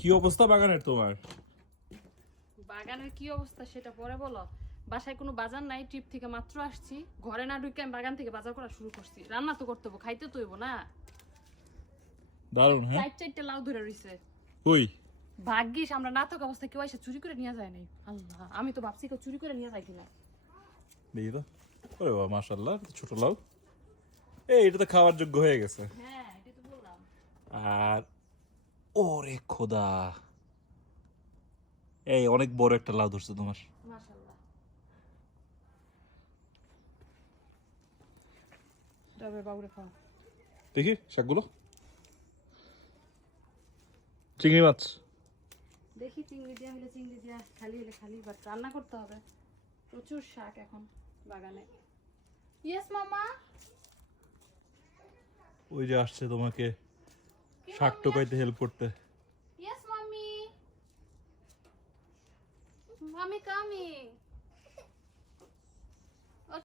কি অবস্থা বাগানের তোমার? বাগানের কি অবস্থা সেটা পরে বলো। বাসায় কোনো বাজার নাই, ট্রিপ থেকে মাত্র আসছি। ঘরে না ঢুকে আমি বাগান থেকে বাজার করা শুরু করছি। রান্না তো করতে হবো, খাইতে তো হইব না। দারুণ। হ্যাঁ, চারটা লাউ ধরে রইছে। কই? ভাগ্যিস আমরা না থাকা অবস্থায় কেউ এসে চুরি করে নিয়ে যায় নাই। আল্লাহ, আমি তো ভাবছি কেউ চুরি করে নিয়ে যায় কিনা। দেখি তো। ওরে বাবা, মাশাআল্লাহ, ছোট লাউ। এটা তো খাওয়ার যোগ্য হয়ে গেছে। হ্যাঁ, এটাই তো বললাম। আর ওরে খোদা, অনেক বড় একটা লাউ ধরছে তোমার। মাশাআল্লাহ। তবে বাবুরে খাও। দেখি শাকগুলো। চিংড়ি মাছ। দেখি চিংড়ি দিয়া হলে চিংড়ি দিয়া, খালি হলে খালি, বাট রান্না করতে হবে। প্রচুর শাক এখন বাগানে। ইয়েস মামা। ওই যে আসছে তোমাকে শাক টোকাইতে হেল্প করতে। Yes mummy. মামি কামিং।